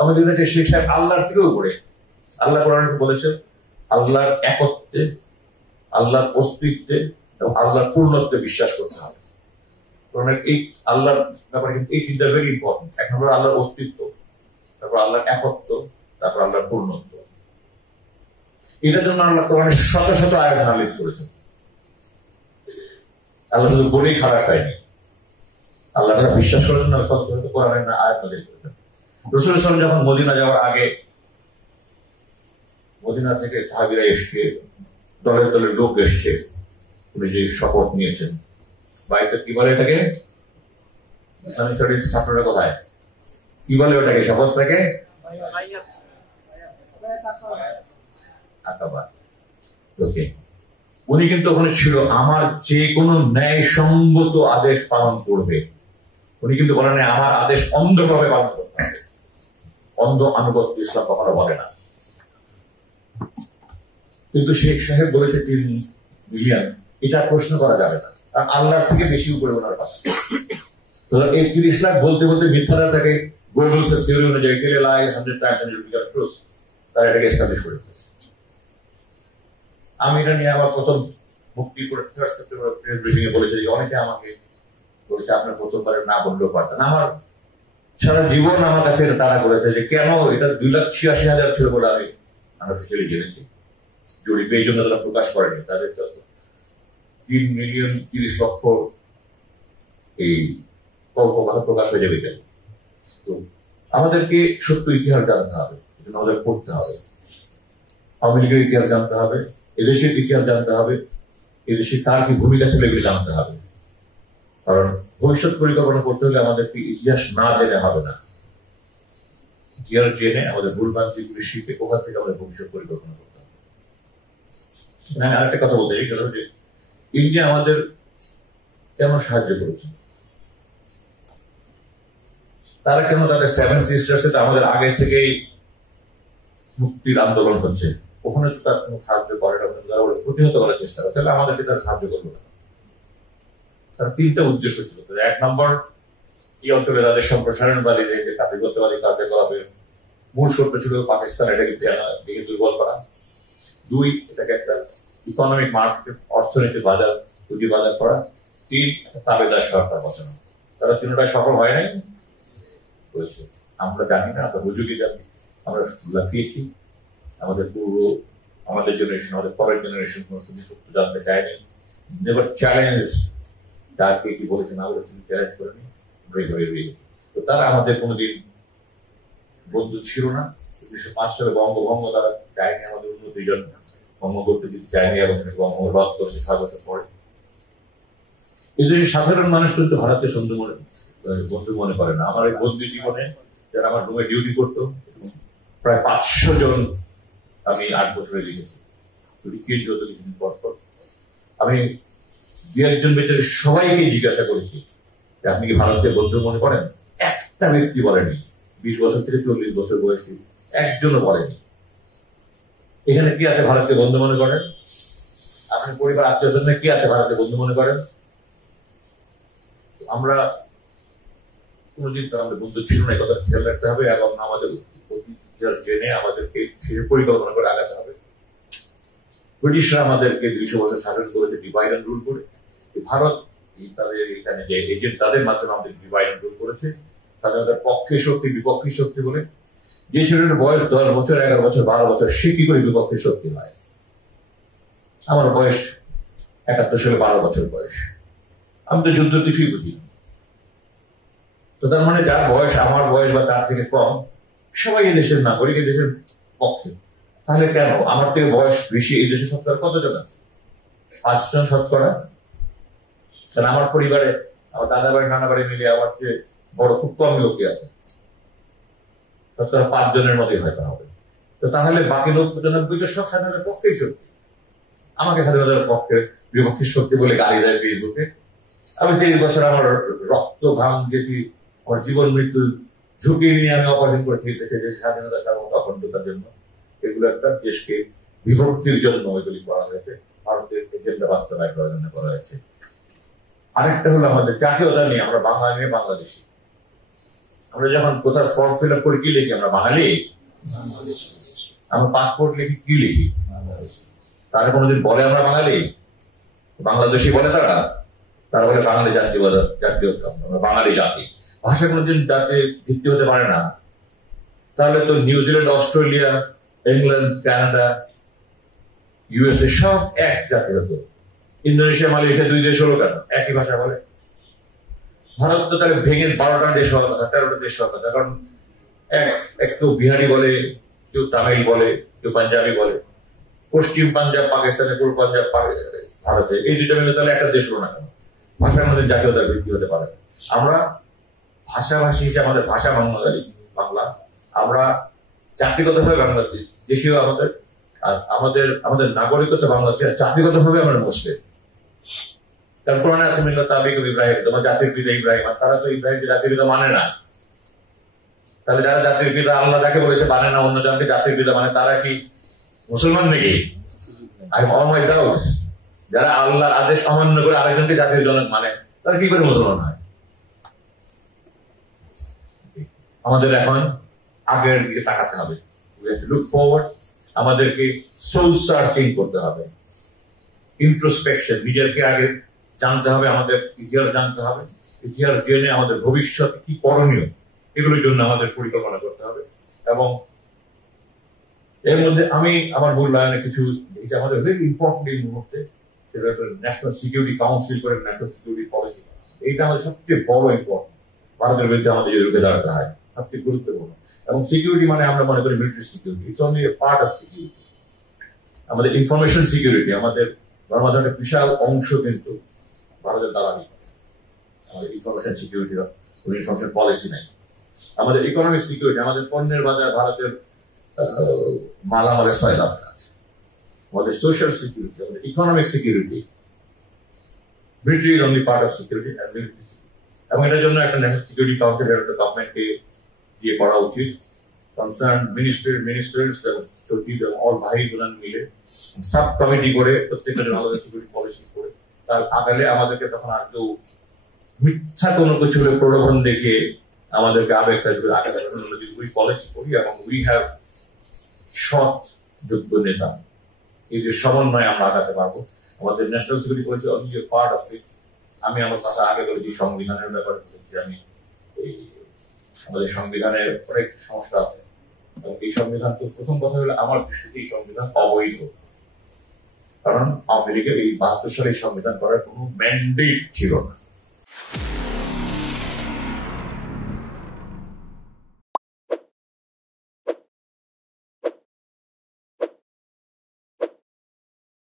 আমাদের কাছে শেখ সাহেব আল্লাহর থেকেও উপরে। আল্লাহ কোরআনে বলেছেন আল্লাহর একত্বে, আল্লাহর অস্তিত্বে এবং আল্লাহর পূর্ণত্বে বিশ্বাস করতে হবে। এই আল্লাহর ব্যাপারে কিন্তু এই তিনটা ভেরি ইম্পর্টেন্ট। এক নম্বর আল্লাহর অস্তিত্ব, তারপর আল্লাহর একত্ব, তারপর আল্লাহর পূর্ণত্ব। এটার জন্য আল্লাহ কোরআনে শত শত আয়াত নালিশ করেছেন। আল্লাহ শুধু বলেই খারাপ হয়নি, আল্লাহ বিশ্বাস করেন না শত শত কোরআনের আয়াত নালিশ করেছেন। রাসূল সাল্লাল্লাহু আলাইহি ওয়াসাল্লাম যখন মদিনা যাওয়ার আগে, মদিনা থেকে সাহাবীরা এসছে, দলের দলের লোক এসছে, উনি যে শপথ নিয়েছেন, বাড়িতে কি বলে এটাকে, ছাত্ররা কোথায় কি বলে ওটাকে, শপথটাকে উনি কিন্তু ওখানে ছিল আমার যে কোনো ন্যায়সঙ্গত আদেশ পালন করবে। উনি কিন্তু বলেন আমার আদেশ অন্ধভাবে পালন করতে হবে। অন্ধ আনুগত্য ইসলাম কখনো বলে না। কিন্তু শেখ সাহেব বলেছে 3 মিলিয়ন, এটা প্রশ্ন করা যাবে না, কারণ আল্লাহর থেকে বেশি উপরে ওনার পাশে। এই 30 লাখ বলতে বলতে মিথ্যাটা তাকে গোয়েবলসের থিওরি অনুযায়ী টেলে লাই 100 টাইমস ট্রুথ, তারা এটাকে এস্টাবলিশ করে ফেলেছে। আমি এটা নিয়ে আমার প্রথম মুক্তি করে বলেছে, অনেকে আমাকে বলেছে আপনার প্রথমবারে না বললেও পারতেন। আমার সারা জীবন আমার কাছে এটা তারা করেছে যে কেন এটা 2,86,000 ছিল বলে আমি অফিসিয়ালি জেনেছি। জরিপে এই জন্য তারা প্রকাশ করেনি, তাদের 3,30,00,000 এই কথা প্রকাশ হয়ে যাবে। তো আমাদেরকে সত্য ইতিহাস জানতে হবে, আমাদের পড়তে হবে, আওয়ামী লীগের ইতিহাস জানতে হবে, এদেশের ইতিহাস জানতে হবে, এদেশে তার কি ভূমিকা ছিল এগুলো জানতে হবে। কারণ ভবিষ্যৎ পরিকল্পনা করতে হলে আমাদেরকে ইতিহাস না জেনে হবে না। ইতিহাস জেনে আমাদের ভুলভ্রান্তিগুলি শিখে ওখান থেকে আমাদের ভবিষ্যৎ পরিকল্পনা করতে হবে। আরেকটা কথা বলতে চাই, সেটা হচ্ছে ইন্ডিয়া আমাদের কেন সাহায্য করেছে, তারা কেন তাদের 7 সিস্টার্সে আমাদের আগে থেকেই মুক্তির আন্দোলন হচ্ছে, ওখানে তো তার কোনো সাহায্য করে না, তারা প্রতিহত করার চেষ্টা করে, তাহলে আমাদেরকে তারা সাহায্য করবে না। তার 3টা উদ্দেশ্য ছিল। 1 নম্বর, এই অঞ্চলে তাদের সম্প্রসারণবাদী যে কার্যকর্তাবাদী কার্যকলাপের মূল শর্ত ছিল পাকিস্তান এটাকে দিকে দুর্বল করা। 2, এটাকে একটা ইকোনমিক মার্কেট, অর্থনৈতিক বাজার, পুঁজি বাজার করা। 3, তাবেদার সরকার বসানো। তারা 3টাই সফল হয় নাই, হয়েছে। আমরা জানি না, আমরা হুজুরি জানি, আমরা লাফিয়েছি। আমাদের পূর্ব, আমাদের জেনারেশন, আমাদের পরের জেনারেশন কোন সুযোগ সত্য জানতে চায়নি, নেভার চ্যালেঞ্জ, যাকে কি বলেছে না বলেছেন চ্যালেঞ্জ করেনি, হয়ে গেছে। তো তারা আমাদের কোনোদিন বন্ধু ছিল না। 1905 সালে বঙ্গভঙ্গ তারা চায়নি, আমাদের উন্নতির জন্য ভঙ্গ করতে দিতে চায়নি, এবং বঙ্গভঙ্গ রদ করেছে 6 বছর পরে। এই দেশের সাধারণ মানুষ কিন্তু ভারতের বন্ধু মনে করে না। আমার এই বন্ধু জীবনে যারা আমার রুমে ডিউটি করতো, প্রায় 500 জন আমি 8 বছরে লিখেছি। কিছুদিন পর আমি 2-1 জন বেচারে সবাইকে জিজ্ঞাসা করেছি যে আপনি কি ভারতের বন্ধু মনে করেন? একটা ব্যক্তি বলেনি। 20 বছর থেকে 40 বছর বয়সী একজনও বলেনি। এখানে কি আছে ভারতীয় বন্ধু মনে করেন? আপনি পরিবার আত্মীয় স্বজনে কি আছে ভারতীয় বন্ধু মনে করেন? আমরা কোনদিন তার আমাদের বন্ধু ছিল না, কথা খেয়াল রাখতে হবে, এবং আমাদের জেনে আমাদেরকে পরিকল্পনা করে আগাতে হবে। ব্রিটিশরা আমাদেরকে 200 বছর শাসন করেছে ডিভাইড এন্ড রুল করে। ভারত তাদের এখানে যে এজেন্ট, তাদের মাধ্যমে আমাদের ডিভাইড এন্ড রুল করেছে। তাদের পক্ষে শক্তি বিপক্ষী শক্তি বলে। যে ছেলের বয়স 10 বছর, 11 বছর, 12 বছর, সে কি করে বিপক্ষী শক্তি হয়? আমার বয়স 71 সালে 12 বছর বয়স, আমি তো যুদ্ধ কিছুই বুঝি। তো তার মানে যার বয়স আমার বয়স বা তার থেকে কম, সবাই এই দেশের নাগরিক, এই দেশের পক্ষে। তাহলে কেন আমার থেকে বয়স বেশি এই দেশের শতকরা কতজন আছে? 5 জন শতকরা। কারণ আমার পরিবারে, আমার দাদা বাড়ি নানা বাড়ি মিলে আমার যে বড় খুব কম লোকই আছে, শতকরা 5 জনের মধ্যে হয়তো হবে। তো তাহলে বাকি লোক 95 সব স্বাধীনতার পক্ষেই শক্তি। আমাকে স্বাধীনতার পক্ষে বিপক্ষী শক্তি বলে গালি দেয় ফেসবুকে। আমি 30 বছর আমার রক্ত ঘাম দিয়েছি, আমার জীবন মৃত্যু ঝুঁকি নিয়ে আমি অপারেশন করে ফিরতেছি দেশের স্বাধীনতা সার্বভৌমত্ব অখণ্ডতার জন্য। এগুলো একটা দেশকে বিভক্তির জন্য এগুলি করা হয়েছে, ভারতের এজেন্ডা বাস্তবায়ন করার জন্য করা হয়েছে। আরেকটা হলো আমাদের জাতীয়তা নিয়ে, আমরা বাংলা নিয়ে বাংলাদেশি, আমরা যখন কোথাও ফর্ম ফিল আপ করে কি লিখি? আমরা বাঙালি। আমরা পাসপোর্ট লিখি কি লিখি? তারা কোনোদিন বলে আমরা বাঙালি? বাংলাদেশি বলে তারা বলে বাঙালি জাতীয়তা, আমরা বাঙালি জাতি। ভাষা কোনোদিন জাতির ভিত্তি হতে পারে না। তাহলে তো New Zealand, Australia, England, Canada, USA সব এক জাতি হতো। ইন্দোনেশিয়া, মালয়েশিয়া 2 দেশ হলো কেন? একই ভাষা বলে। ভারত তো তাহলে ভেঙে 12টা দেশ হওয়ার কথা, 13টা দেশ হওয়ার কথা। কারণ একটু বিহারি বলে, কেউ তামিল বলে, কেউ পাঞ্জাবি বলে। পশ্চিম পাঞ্জাব পাকিস্তানে, পূর্ব পাঞ্জাব ভারতে, এই 2টা মিলে তাহলে একটা দেশ হলো না কেন? ভাষার মধ্যে জাতীয়তার ভিত্তি হতে পারে। আমরা ভাষাভাষী হিসেবে আমাদের ভাষা বাংলা, আমরা জাতিগত ভাবে বাংলাদেশ, দেশীয় আমাদের, আর আমাদের নাগরিকত্ব বাংলাদেশ, জাতিগত ভাবে আমরা মুসলিম। কারণ কোরআনে আছে মিল্লাত আবিকুম ইব্রাহিম, তোমার জাতির পিতা ইব্রাহিম। আর তারা তো ইব্রাহিমকে জাতির পিতা মানে না। তাহলে যারা জাতির পিতা আল্লাহ যাকে বলেছে মানে না, অন্য জনকে জাতির পিতা মানে, তারা কি মুসলমান নাকি? I am all my doubts. যারা আল্লাহর আদেশ অমান্য করে আরেকজনকে জাতির জনক মানে, তারা কি করে মুসলমান হয়? আমাদের এখন আগের দিকে তাকাতে হবে, লুক ফরওয়ার্ড। আমাদেরকে সোল সার্চিং করতে হবে, ইন্ট্রোস্পেকশন, নিজেকে আগে জানতে হবে, আমাদের ইতিহাস জানতে হবে। ইতিহাস জেনে আমাদের ভবিষ্যতে কি করণীয়, এগুলোর জন্য আমাদের পরিকল্পনা করতে হবে। এবং এর মধ্যে আমি আমার মূল্যায়নে কিছু আমাদের ভেরি ইম্পর্টেন্ট এই মুহূর্তে, সেটা ন্যাশনাল সিকিউরিটি কাউন্সিল করে ন্যাশনাল সিকিউরিটি পলিসি। এইটা আমাদের সবচেয়ে বড় ইম্পর্টেন্ট। ভারতের বিরুদ্ধে আমাদের যে রুখে দাঁড়াতে হয়, সবচেয়ে গুরুত্বপূর্ণ। এবং সিকিউরিটি মানে আমরা মনে করি military security, it's only a part of security. আমাদের ইনফরমেশন সিকিউরিটি, আমাদের গণমাধ্যমের বিশাল অংশ কিন্তু ভারতের দালালি। আমাদের ইনফরমেশন সিকিউরিটি, ইনফরমেশন পলিসি নাই। আমাদের ইকোনমিক সিকিউরিটি, আমাদের পণ্যের বাজার ভারতের মালামালের সয়লাভ আছে। আমাদের সোশ্যাল সিকিউরিটি, আমাদের economic security, military is only part of security. এবং এটার জন্য একটা ন্যাশনাল সিকিউরিটি কাউন্সিল গভর্নমেন্টকে দিয়ে করা উচিত। কনসার্ন মিনিস্টার্স এবং সচিব এবং অল ভাই বোন মিলে সাব কমিটি করে প্রত্যেকটা আলাদা সিকিউরিটি পলিসি করে তার আগালে আমাদেরকে তখন আর কেউ মিথ্যা কোনো কিছু প্রলোভন দেখে আমাদেরকে আবেগ আগাতে যদি উই পলিসি করি এবং উই হ্যাভ সৎ যোগ্য নেতা, এই যে সমন্বয়ে আমরা আগাতে পারবো। আমাদের national security policy only a part of it. আমি আমার কথা আগে বলেছি, সংবিধানের ব্যাপারে বলেছি। আমি আমাদের সংবিধানের অনেক সমস্যা আছে এবং এই সংবিধান তো প্রথম কথা হলো আমার দৃষ্টিতে এই সংবিধান অবৈধ। কারণ আওয়ামী লীগের এই 72 সালে সংবিধান করার কোনো ম্যান্ডেট ছিল না।